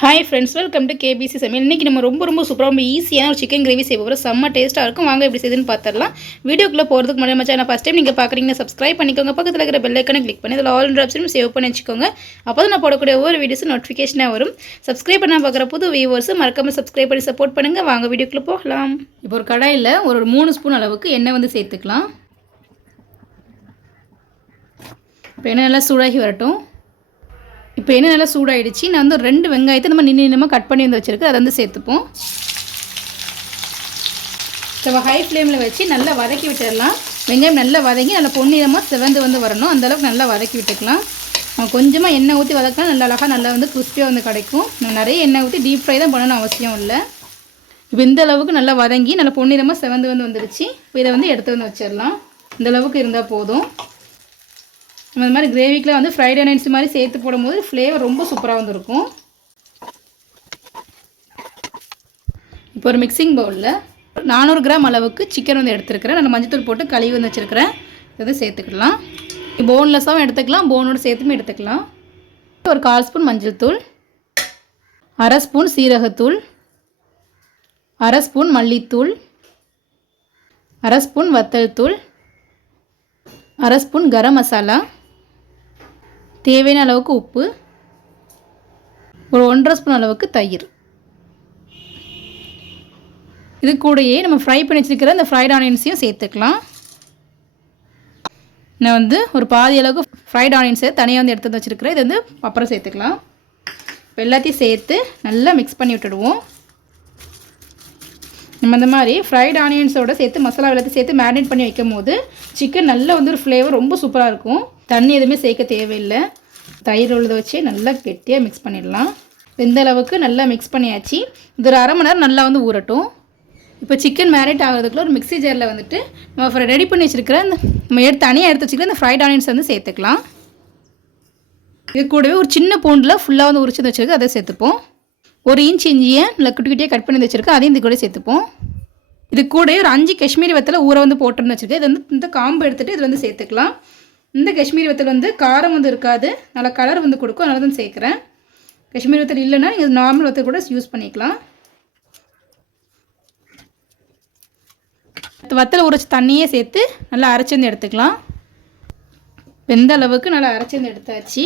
Hi friends welcome to KBC சமையல் இன்றைக்கி நம்ம ரொம்ப ரொம்ப சூப்பராக ரொம்ப ஈஸியான ஒரு சிக்கன் கிரேவி செய்ய போகிறோம் செம்ம டேஸ்ட்டாக இருக்கும். வாங்க எப்படி செய்யுதுன்னு பார்த்துடலாம். வீடியோக்குள்ளே போகிறதுக்கு முன்னாடி மச்சா நான் ஃபஸ்ட் டைம் நீங்கள் பார்க்குறீங்க சப்ஸ்கிரைப் பண்ணிக்கோங்க. பக்கத்தில் இருக்கிற பெல்லைக்கனை கிளிக் பண்ணி அதில் ஆல் ஆப்ஷனும் சேவ் பண்ணி வச்சுக்கோங்க. அப்போ தான் நான் போடக்கூடிய ஒவ்வொரு வீடியோஸும் நோட்டிஃபிகேஷனாக வரும். சப்ஸ்கிரைப் பண்ண பார்க்குற புது வியூவர்ஸும் மறக்காமல் சப்ஸ்கிரைப் பண்ணி சப்போர்ட் பண்ணுங்கள் வாங்க வீடியோக்குள்ளே போகலாம். இப்போ ஒரு கடாயில் ஒரு மூணு ஸ்பூன் அளவுக்கு எண்ணெய் வந்து சேர்த்துக்கலாம். இப்போ எண்ணெய் நல்லா சூடாகி வரட்டும். இப்போ என்ன நல்லா சூடாயிடுச்சு நான் வந்து ரெண்டு வெங்காயத்தை நம்ம நின்று நின்று கட் பண்ணி வந்து வச்சுருக்கு. அதை வந்து சேர்த்துப்போம். இப்போ ஹை ஃப்ளேமில் வச்சு நல்லா வதக்கி விட்டுடலாம். வெங்காயம் நல்லா வதங்கி நல்லா பொன்னிறமாக செவந்து வந்து வரணும். அந்தளவுக்கு நல்லா வதக்கி விட்டுக்கலாம். கொஞ்சமாக எண்ணெய் ஊற்றி வதக்கினா நல்லா அழகாக நல்லா வந்து கிறிஸ்பியாக வந்து கிடைக்கும். நிறைய எண்ணெய் ஊற்றி டீப் ஃப்ரை தான் பண்ணணும் அவசியம் இல்லை. இப்போ இந்த அளவுக்கு நல்லா வதங்கி நல்லா பொன்னிறமாக செவந்து வந்து வந்துருச்சு இப்போ இதை வந்து எடுத்து வந்து வச்சிடலாம். இந்த அளவுக்கு இருந்தால் போதும். நம்ம இந்த மாதிரி கிரேவிக்கெலாம் வந்து ஃப்ரைட் ஆனியன்ஸ் மாதிரி சேர்த்து போடும்போது ஃப்ளேவர் ரொம்ப சூப்பராக வந்துருக்கும். இப்போ ஒரு மிக்சிங் பவுலில் நானூறு கிராம் அளவுக்கு சிக்கன் வந்து எடுத்துருக்கிறேன். நான் மஞ்சத்தூள் போட்டு கழுவி வந்து வச்சுருக்கிறேன். இதை சேர்த்துக்கலாம். போன்லெஸ்ஸாகவும் எடுத்துக்கலாம். போனோடு சேர்த்துமே எடுத்துக்கலாம். ஒரு கால் ஸ்பூன் மஞ்சள் தூள். அரை ஸ்பூன் சீரகத்தூள். அரை ஸ்பூன் மல்லித்தூள். அரை ஸ்பூன் வத்தல் தூள். அரை ஸ்பூன் கரம் மசாலா. தேவையான அளவுக்கு உப்பு ஒரு ஒன்றரை ஸ்பூன் அளவுக்கு தயிர். இது கூடயே நம்ம ஃப்ரை பண்ணி வச்சுருக்கிற இந்த ஃப்ரைட் ஆனியன்ஸையும் சேர்த்துக்கலாம். நான் வந்து ஒரு பாதி அளவுக்கு ஃப்ரைட் ஆனியன்ஸை தனியாக வந்து எடுத்து வச்சுருக்கிறேன். இது வந்து அப்புறம் சேர்த்துக்கலாம். இப்போ எல்லாத்தையும் சேர்த்து நல்லா மிக்ஸ் பண்ணி விட்டுடுவோம். நம்ம இந்த மாதிரி ஃப்ரைட் ஆனியன்ஸோட சேர்த்து மசாலா எல்லாத்தையும் சேர்த்து மேரினேட் பண்ணி வைக்கும் போது சிக்கன் நல்லா வந்து ஒரு ஃப்ளேவர் ரொம்ப சூப்பராக இருக்கும். தண்ணி எதுவுமே சேர்க்க தேவையில்லை. தயிர் உள்ளதை வச்சு நல்லா கெட்டியாக மிக்ஸ் பண்ணிடலாம். இந்த அளவுக்கு நல்லா மிக்ஸ் பண்ணியாச்சு. இது ஒரு அரை மணி நேரம் நல்லா வந்து ஊறட்டும். இப்போ சிக்கன் மேரினேட் ஆகிறதுக்குள்ள ஒரு மிக்ஸி ஜாரில் வந்துட்டு நம்ம ரெடி பண்ணி வச்சுருக்கிற அந்த நம்ம எடுத்து தனியாக எடுத்து வச்சுக்கிற இந்த ஃப்ரைட் ஆனியன்ஸ் வந்து சேர்த்துக்கலாம். இது கூடவே ஒரு சின்ன பூண்டில் ஃபுல்லாக வந்து உரிச்சு வச்சுருக்கு அதை சேர்த்துப்போம். ஒரு இன்ச் இஞ்சியை நல்லா குட்டி குட்டியாக கட் பண்ணி வச்சுருக்கேன் அதையும் இது கூட சேர்த்துப்போம். இது கூட ஒரு அஞ்சு காஷ்மீரி வத்தலை ஊற வந்து போட்டோம்னு வச்சுருக்கேன் இது வந்து இந்த காம்பு எடுத்துகிட்டு இது வந்து சேர்த்துக்கலாம். இந்த காஷ்மீரி வத்தல் வந்து காரம் வந்து இருக்காது. நல்லா கலர் வந்து கொடுக்கும். அதனால தான் சேர்க்குறேன். காஷ்மீரி வத்தல் இல்லைன்னா நீங்கள் நார்மல் வத்தல் கூட யூஸ் பண்ணிக்கலாம். வத்தலை உரைச்சி தண்ணியே சேர்த்து நல்லா அரைச்சிருந்து எடுத்துக்கலாம். வெந்த அளவுக்கு நல்லா அரைச்சிருந்து எடுத்தாச்சு.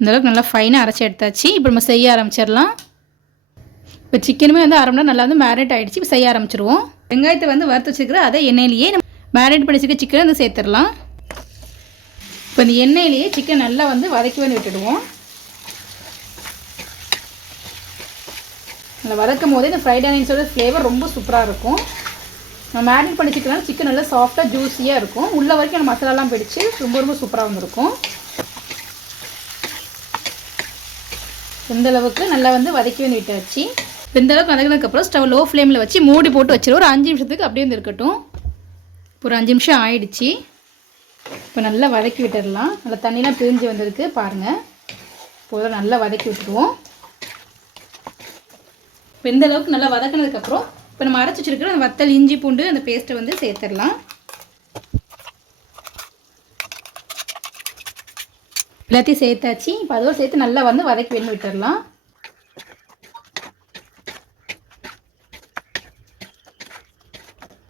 இந்தளவுக்கு நல்லா ஃபைனாக அரைச்சி எடுத்தாச்சு. இப்போ நம்ம செய்ய ஆரம்பிச்சிடலாம். இப்போ சிக்கனுமே வந்து அரை மணி நேரம் நல்லா வந்து மேரினேட் ஆகிடுச்சு இப்போ செய்ய ஆரம்பிச்சிருவோம். வெங்காயத்தை வந்து வறுத்து வச்சுக்கிற அதே எண்ணெயிலேயே நம்ம மேரினேட் பண்ணி வச்சுக்க சிக்கனை வந்து சேர்த்துடலாம். இப்போ இந்த எண்ணெயிலேயே சிக்கன் நல்லா வந்து வதக்கி வந்து விட்டுடுவோம். நல்லா வதக்கும் போது இந்த ஃப்ரைட் ஆனியன்ஸோட ஃப்ளேவர் ரொம்ப சூப்பராக இருக்கும். நம்ம மேரினேட் பண்ணி சிக்கனால சிக்கன் நல்லா சாஃப்டாக ஜூஸியாக இருக்கும். உள்ள வரைக்கும் நம்ம மசாலாலாம் பிடிச்சி ரொம்ப ரொம்ப சூப்பராக வந்திருக்கும். இந்த அளவுக்கு நல்லா வந்து வதக்கி வந்து விட்டாச்சு. இந்த அளவுக்கு ஸ்டவ் லோ ஃப்ளேமில் வச்சு மூடி போட்டு வச்சிடும் ஒரு அஞ்சு நிமிஷத்துக்கு அப்படியே வந்து இருக்கட்டும் ஒரு அஞ்சு நிமிஷம் ஆயிடுச்சு. இப்போ நல்லா வதக்கி விட்டுடலாம் நல்லா தண்ணியெலாம் பிரிஞ்சு வந்திருக்கு. பாருங்கள் இப்போ நல்லா வதக்கி விட்டுருவோம். இப்போ இந்த அளவுக்கு நல்லா வதக்கினதுக்கப்புறம் இப்போ நம்ம அரைச்சி வச்சுருக்கிற அந்த வத்தல் இஞ்சி பூண்டு அந்த பேஸ்ட்டை வந்து சேர்த்துடலாம். எல்லாத்தையும் சேர்த்தாச்சு. இப்போ அதோடு சேர்த்து நல்லா வந்து வதக்கி வேணும் விட்டுடலாம்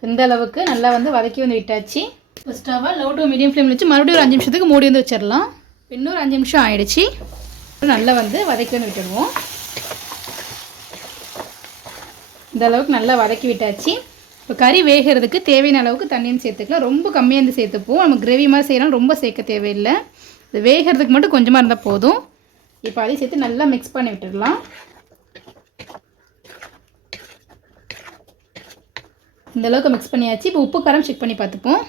இந்த அளவுக்கு நல்லா வந்து வதக்கி வந்து விட்டாச்சு. இப்போ ஸ்டவ்வை லோ டு மீடியம் ஃப்ளேமில் வச்சு மறுபடியும் ஒரு அஞ்சு நிமிஷத்துக்கு மூடி வந்து வச்சிடலாம். இன்னொரு அஞ்சு நிமிஷம் ஆயிடுச்சு. நல்லா வந்து வதக்கி வந்து விட்டுடுவோம் இந்த அளவுக்கு நல்லா வதக்கி விட்டாச்சு. இப்போ கறி வேகிறதுக்கு தேவையான அளவுக்கு தண்ணியும் சேர்த்துக்கலாம். ரொம்ப கம்மியாக இருந்து சேர்த்துப்போம். நம்ம கிரேவி மாதிரி செய்யலாம் ரொம்ப சேர்க்க தேவையில்லை. இது வேகிறதுக்கு மட்டும் கொஞ்சமாக இருந்தால் போதும். இப்போ அதையும் சேர்த்து நல்லா மிக்ஸ் பண்ணி விட்டுடலாம். இந்த அளவுக்கு மிக்ஸ் பண்ணியாச்சு. இப்போ உப்பு காரம் செக் பண்ணி பார்த்துப்போம்.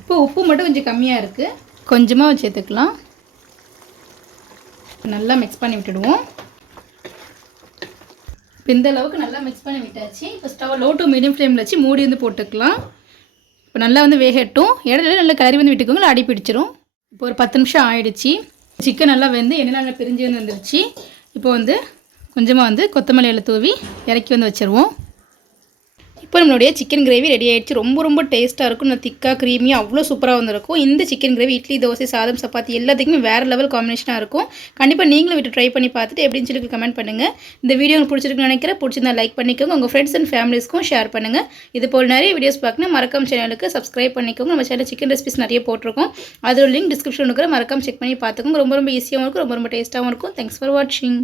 இப்போ உப்பு மட்டும் கொஞ்சம் கம்மியாக இருக்குது கொஞ்சமாக சேர்த்துக்கலாம். நல்லா மிக்ஸ் பண்ணி விட்டுடுவோம். இப்போ இந்த அளவுக்கு நல்லா மிக்ஸ் பண்ணி விட்டாச்சு. இப்போ ஸ்டவ் லோ டு மீடியம் ஃப்ளேமில் வச்சு மூடி வந்து போட்டுக்கலாம். இப்போ நல்லா வந்து வேகட்டும். இடையில நல்லா கறி வந்து விட்டுக்கோங்க. அடி பிடிச்சிரும். இப்போ ஒரு பத்து நிமிஷம் ஆயிடுச்சு. சிக்கன் நல்லா வெந்து எண்ணெய் நல்லா பிரிஞ்சு வந்து வந்துருச்சு. இப்போ வந்து கொஞ்சமாக வந்து கொத்தமல்லி இலை தூவி இறக்கி வந்து வச்சுருவோம். இப்போ நம்மளுடைய சிக்கன் கிரேவி ரெடி ஆகிடுச்சு ரொம்ப ரொம்ப டேஸ்ட்டாக இருக்கும். நான் திக்காக க்ரீமியாக அவ்வளோ சூப்பராக வந்திருக்கும். இந்த சிக்கன் கிரேவி இட்லி தோசை சாதம் சப்பாத்தி எல்லாத்துக்குமே வேறு லெவல் காம்பினேஷனாக இருக்கும். கண்டிப்பாக நீங்களும் விட்டு ட்ரை பண்ணி பார்த்துட்டு எப்படின்னு சொல்லி கமெண்ட் பண்ணுங்கள் இந்த வீடியோ உங்களுக்கு பிடிச்சிருக்குன்னு நினைக்கிறேன். பிடிச்சிருந்தா லைக் பண்ணிக்கோங்க. உங்கள் ஃப்ரெண்ட்ஸ் அண்ட் ஃபேமிலிஸ்க்கும் ஷேர் பண்ணுங்கள் இது போல் நிறைய வீடியோஸ் பார்க்கணும். மறக்காம சேனலுக்கு சப்ஸ்கிரைப் பண்ணிக்கோங்க. நம்ம சேனல் சிக்கன் ரெசிபிஸ் நிறைய போட்டிருக்கோம். அதோட லிங்க் டிஸ்கிரிப்ஷன் இருக்கிற மறக்காம செக் பண்ணி பார்த்துக்கோங்க. ரொம்ப ரொம்ப ஈஸியாகவும் இருக்கும். ரொம்ப ரொம்ப டேஸ்ட்டாகவும் இருக்கும். தேங்க்ஸ் ஃபார் வாட்சிங்